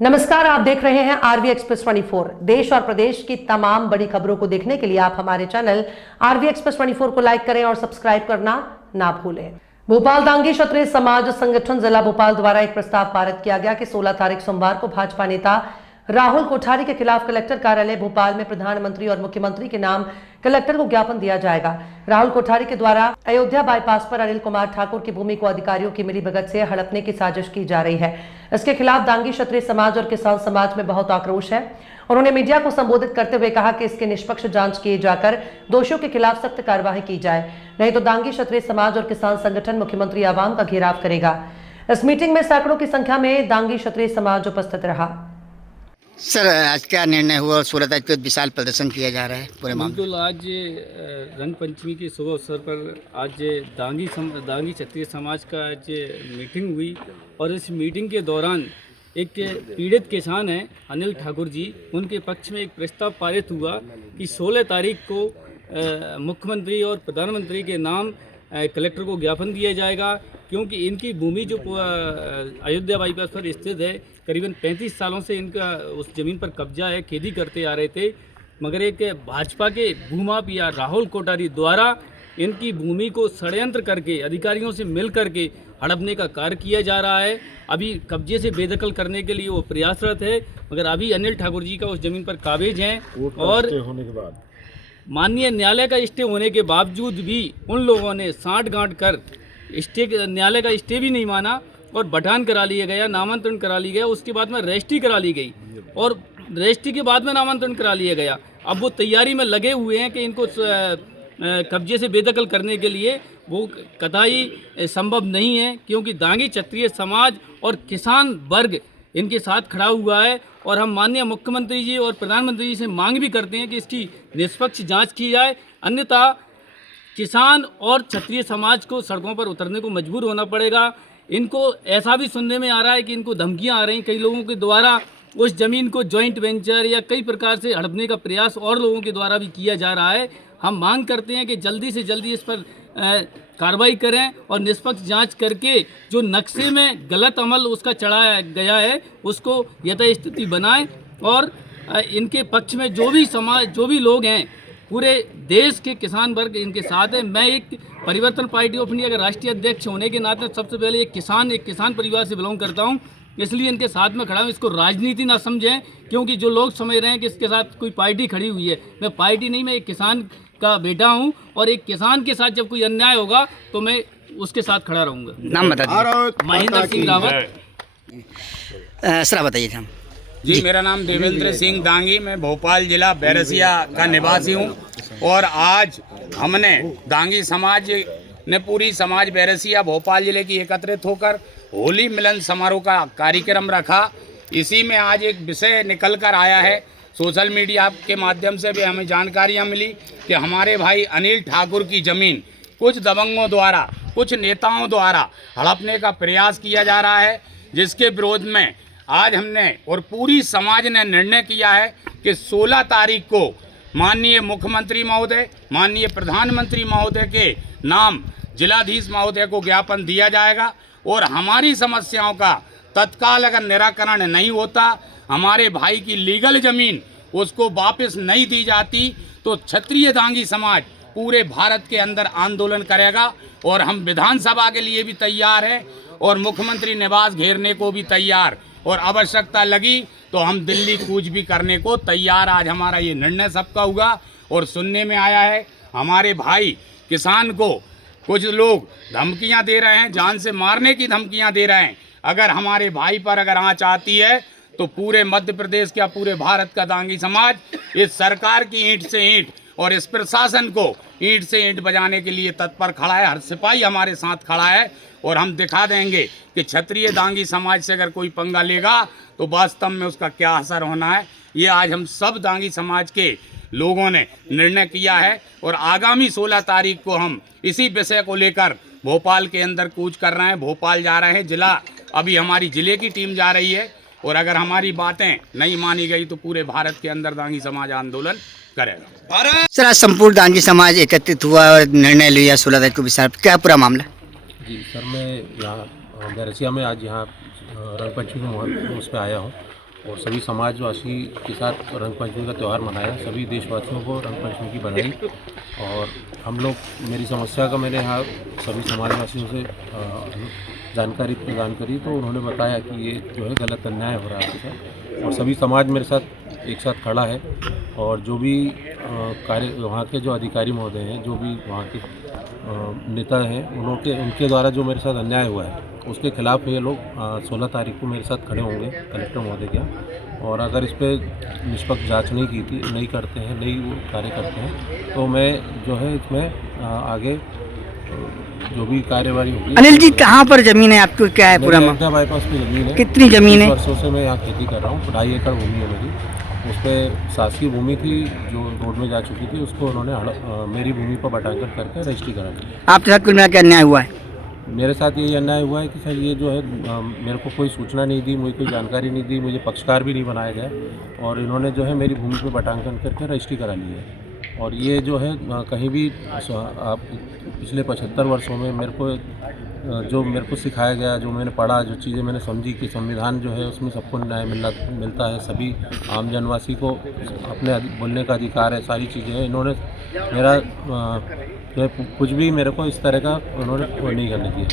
नमस्कार, आप देख रहे हैं आरवी एक्सप्रेस 24। देश और प्रदेश की तमाम बड़ी खबरों को देखने के लिए आप हमारे चैनल आरवी एक्सप्रेस 24 को लाइक करें और सब्सक्राइब करना ना भूलें। भोपाल दांगी क्षत्रिय समाज संगठन जिला भोपाल द्वारा एक प्रस्ताव पारित किया गया कि 16 तारीख सोमवार को भाजपा नेता राहुल कोठारी के खिलाफ कलेक्टर कार्यालय भोपाल में प्रधानमंत्री और मुख्यमंत्री के नाम कलेक्टर को ज्ञापन दिया जाएगा। राहुल कोठारी के द्वारा अयोध्या बाईपास पर अनिल कुमार ठाकुर की भूमि को अधिकारियों की मिलीभगत से हड़पने की साजिश की जा रही है। इसके खिलाफ दांगी क्षत्रिय समाज और किसान समाज में बहुत आक्रोश है। उन्होंने मीडिया को संबोधित करते हुए कहा कि इसके निष्पक्ष जांच किए जाकर दोषियों के खिलाफ सख्त कार्रवाई की जाए, नहीं तो दांगी क्षत्रिय समाज और किसान संगठन मुख्यमंत्री आवाम का घेराव करेगा। इस मीटिंग में सैकड़ों की संख्या में दांगी क्षत्रिय समाज उपस्थित रहा। सर, आज क्या निर्णय हुआ और 16 तारीख को विशाल प्रदर्शन किया जा रहा है पूरे मामले? बिल्कुल, आज रंग पंचमी के शुभ अवसर पर आज दांगी क्षत्रिय समाज का आज मीटिंग हुई और इस मीटिंग के दौरान एक पीड़ित किसान हैं अनिल ठाकुर जी, उनके पक्ष में एक प्रस्ताव पारित हुआ कि 16 तारीख को मुख्यमंत्री और प्रधानमंत्री के नाम कलेक्टर को ज्ञापन दिया जाएगा, क्योंकि इनकी भूमि जो अयोध्या बाईपास पर स्थित है, करीबन 35 सालों से इनका उस ज़मीन पर कब्जा है, खेती करते आ रहे थे, मगर एक भाजपा के भूमाफिया राहुल कोठारी द्वारा इनकी भूमि को षड्यंत्र करके अधिकारियों से मिल करके हड़पने का कार्य किया जा रहा है। अभी कब्जे से बेदखल करने के लिए वो प्रयासरत है, मगर अभी अनिल ठाकुर जी का उस ज़मीन पर काबिज हैं और माननीय न्यायालय का स्टे होने के बावजूद भी उन लोगों ने साँठ गांठ कर न्यायालय का स्टे भी नहीं माना और बढ़ान करा लिया गया, नामांतरण करा लिया गया, उसके बाद में रजिस्ट्री करा ली गई और रजिस्ट्री के बाद में नामांतरण करा लिया गया। अब वो तैयारी में लगे हुए हैं कि इनको कब्जे से बेदखल करने के लिए वो कतई संभव नहीं है, क्योंकि दांगी क्षत्रिय समाज और किसान वर्ग इनके साथ खड़ा हुआ है और हम माननीय मुख्यमंत्री जी और प्रधानमंत्री जी से मांग भी करते हैं कि इसकी निष्पक्ष जांच की जाए, अन्यथा किसान और क्षत्रिय समाज को सड़कों पर उतरने को मजबूर होना पड़ेगा। इनको ऐसा भी सुनने में आ रहा है कि इनको धमकियां आ रही कई लोगों के द्वारा, उस ज़मीन को जॉइंट वेंचर या कई प्रकार से हड़पने का प्रयास और लोगों के द्वारा भी किया जा रहा है। हम मांग करते हैं कि जल्दी से जल्दी इस पर कार्रवाई करें और निष्पक्ष जांच करके जो नक्शे में गलत अमल उसका चढ़ाया गया है उसको यथास्थिति बनाएं और इनके पक्ष में जो भी लोग हैं, पूरे देश के किसान वर्ग इनके साथ है। मैं एक परिवर्तन पार्टी ऑफ इंडिया का राष्ट्रीय अध्यक्ष होने के नाते सबसे पहले एक किसान परिवार से बिलोंग करता हूं, इसलिए इनके साथ में खड़ा हूं। इसको राजनीति ना समझें, क्योंकि जो लोग समझ रहे हैं कि इसके साथ कोई पार्टी खड़ी हुई है, मैं पार्टी नहीं, मैं एक किसान का बेटा हूं और एक किसान के साथ जब कोई अन्याय होगा तो मैं उसके साथ खड़ा रहूँगा। नाम बता दीजिए। महेंद्र सिंह रावत। सर बताइए हम। जी, मेरा नाम देवेंद्र सिंह दांगी, मैं भोपाल जिला बैरसिया का निवासी हूं और आज हमने दांगी समाज ने पूरी समाज बैरसिया भोपाल जिले की एकत्रित होकर होली मिलन समारोह का कार्यक्रम रखा। इसी में आज एक विषय निकल कर आया है, सोशल मीडिया के माध्यम से भी हमें जानकारियां मिली कि हमारे भाई अनिल ठाकुर की ज़मीन कुछ दबंगों द्वारा, कुछ नेताओं द्वारा हड़पने का प्रयास किया जा रहा है, जिसके विरोध में आज हमने और पूरी समाज ने निर्णय किया है कि 16 तारीख को माननीय मुख्यमंत्री महोदय, माननीय प्रधानमंत्री महोदय के नाम जिलाधीश महोदय को ज्ञापन दिया जाएगा और हमारी समस्याओं का तत्काल अगर निराकरण नहीं होता, हमारे भाई की लीगल ज़मीन उसको वापस नहीं दी जाती, तो क्षत्रिय दांगी समाज पूरे भारत के अंदर आंदोलन करेगा और हम विधानसभा के लिए भी तैयार हैं और मुख्यमंत्री निवास घेरने को भी तैयार, और आवश्यकता लगी तो हम दिल्ली कूच भी करने को तैयार। आज हमारा ये निर्णय सबका हुआ और सुनने में आया है हमारे भाई किसान को कुछ लोग धमकियां दे रहे हैं, जान से मारने की धमकियां दे रहे हैं। अगर हमारे भाई पर अगर आँच आती है तो पूरे मध्य प्रदेश का, पूरे भारत का दांगी समाज इस सरकार की ईंट से ईंट और इस प्रशासन को ईंट से ईंट बजाने के लिए तत्पर खड़ा है। हर सिपाही हमारे साथ खड़ा है और हम दिखा देंगे कि क्षत्रिय दांगी समाज से अगर कोई पंगा लेगा तो वास्तव में उसका क्या असर होना है। ये आज हम सब दांगी समाज के लोगों ने निर्णय किया है और आगामी 16 तारीख को हम इसी विषय को लेकर भोपाल के अंदर कूच कर रहे हैं, भोपाल जा रहे हैं। जिला अभी हमारी जिले की टीम जा रही है और अगर हमारी बातें नहीं मानी गई तो पूरे भारत के अंदर दांगी समाज आंदोलन करेगा। सर, आज संपूर्ण दांगी समाज एकत्रित हुआ और निर्णय लिया 16 तारीख को विशाल, क्या पूरा मामला? जी सर, मैं यहाँ बैरसिया में आज यहाँ रंग पंचमी उस पर आया हूँ और सभी समाजवासी के साथ रंग पंचमी का त्यौहार मनाया। सभी देशवासियों को रंग पंचमी की बधाई। और हम लोग मेरी समस्या का मैंने यहाँ सभी समाजवासियों से जानकारी प्रदान करी, तो उन्होंने बताया कि ये जो है गलत अन्याय हो रहा है आपके साथ, और सभी समाज मेरे साथ एक साथ खड़ा है। और जो भी कार्य वहाँ के जो अधिकारी महोदय हैं, जो भी वहाँ के नेता हैं, उनके द्वारा जो मेरे साथ अन्याय हुआ है उसके खिलाफ ये लोग 16 तारीख को मेरे साथ खड़े होंगे कलेक्टर महोदय के यहाँ। और अगर इस पर निष्पक्ष जांच नहीं करते हैं, नहीं वो कार्य करते हैं, तो मैं जो है इसमें आगे जो भी कार्यवाही होगी। अनिल जी, कहाँ पर जमीन है आपको, क्या है पूरा? अयोध्या बाईपास पे जमीन है। कितनी जमीन है? वर्षों से मैं यहाँ खेती कर रहा हूँ। 2.5 एकड़ भूमि है मेरी। उस पर शासकीय भूमि थी जो रोड में जा चुकी थी, उसको उन्होंने मेरी भूमि पर बटांकन करके रजिस्ट्री करा दी। आपके साथ कुल मिला के अन्याय हुआ है? मेरे साथ यही अन्याय हुआ है कि सर ये जो है मेरे को कोई सूचना नहीं दी, मुझे कोई जानकारी नहीं दी, मुझे पक्षकार भी नहीं बनाया गया, और इन्होंने जो है मेरी भूमि पर बटांकन करके रजिस्ट्री करा ली है। और ये जो है कहीं भी आप पिछले 75 वर्षों में मेरे को सिखाया गया, जो मैंने पढ़ा, जो चीज़ें मैंने समझी कि संविधान जो है उसमें सबको न्याय मिलता है, सभी आम जनवासी को अपने बोलने का अधिकार है, सारी चीज़ें हैं। इन्होंने मेरा जो है कुछ भी मेरे को इस तरह का उन्होंने नहीं करने दिया।